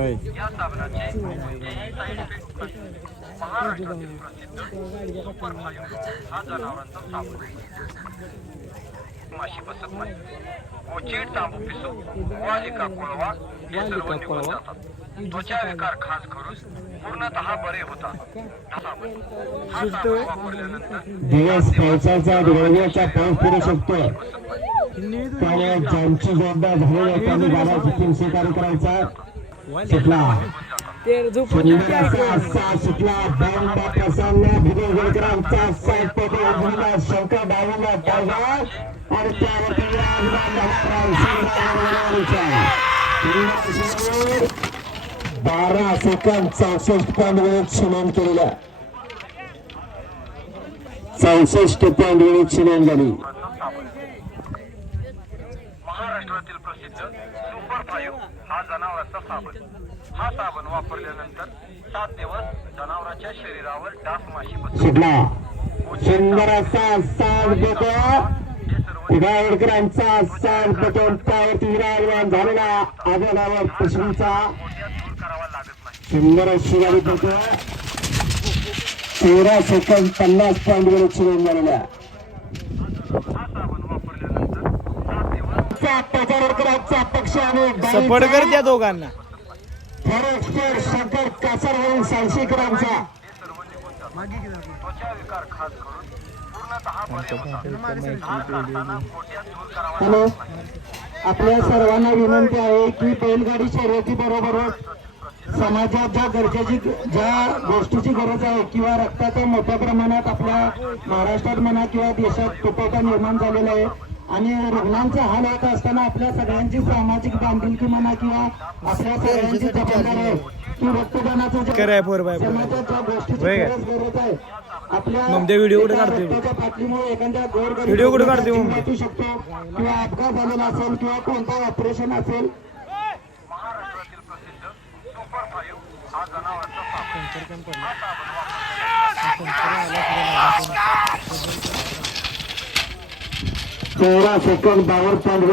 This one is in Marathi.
या साबणाचे साईड इफेक्ट महाराष्ट्रातील प्रसिद्ध सुपर फाईव्ह हा जनावरांचा साबण माशी बसत नाही. कोचिड, तांबू पिसू, वालिका कोळवा हे सर्व निघून जातात. त्वचा विकार खास करून पूर्णतः बरे होतात. हा साबण वापरल्यानंतर दिवस पावसाचा दिवसाचा पाऊस पडू शकतो त्यामुळे ज्यांची जबाबदार झालेल्या त्यांनी गावाची टीम स्वीकार करायचा. सुटला सुटला बावनला प्रसन्न भिगोळकरांचा सात पटे उजवीला शंकर बावनला टायगर आणि त्यावरती 12 सेकंद 64 पॉईंट वेळेत सुनाम केलेल्या 64 पॉईंट वेळेत सुनाम झाली. महाराष्ट्रातील प्रसिद्ध सुपर फाईव्ह हा जनावरांचा साबण. हा साबण वापरल्यानंतर 7 दिवस जनावरांच्या शरीरावर डास माशी बसतात. सुटला सुंदर असा सात बटो गावडकरांचा सात बटो पायावरती विराजमान झालेला आजोबावर पशूंचा सुंदर अशी गाडी बटो 13 सेकंद 50 पॉईंट वर सुरू झालेला पजारकरांचा पक्ष आणि सपोर्ट कर त्या दोघांना. फॉरेस्टर शंकर कासारवरून सालशेकरांचा त्वचा विकार खास करून पूर्णतः बरे होतात. हॅलो, आपल्या सर्वांना विनंती आहे की बैलगाडी शर्यती बरोबरच समाजात ज्या गोष्टीची गरज आहे किंवा रक्ताचा मोठ्या प्रमाणात आपल्या महाराष्ट्रात म्हणा किंवा देशात तुटवडा निर्माण झालेला आहे आणि रुग्णांचे हाल होत असताना आपल्या सगळ्यांची सामाजिक बांधिलकी म्हणा किंवा आपल्या सगळ्यांची जबाबदारी आहे की रक्तदानाचं समाजात ज्या गोष्टीची गरज आहे आपल्या रक्ताच्या पातळीमुळे एखाद्या व्हिडिओ कुठे काढते वाचू शकतो किंवा अपघात झालेला असेल किंवा कोणता ऑपरेशन असेल. महाराष्ट्रातील प्रसिद्ध सुपर फाईव्ह हा जनावरांचा साबण. 13 सेकंद 52 पॉईंट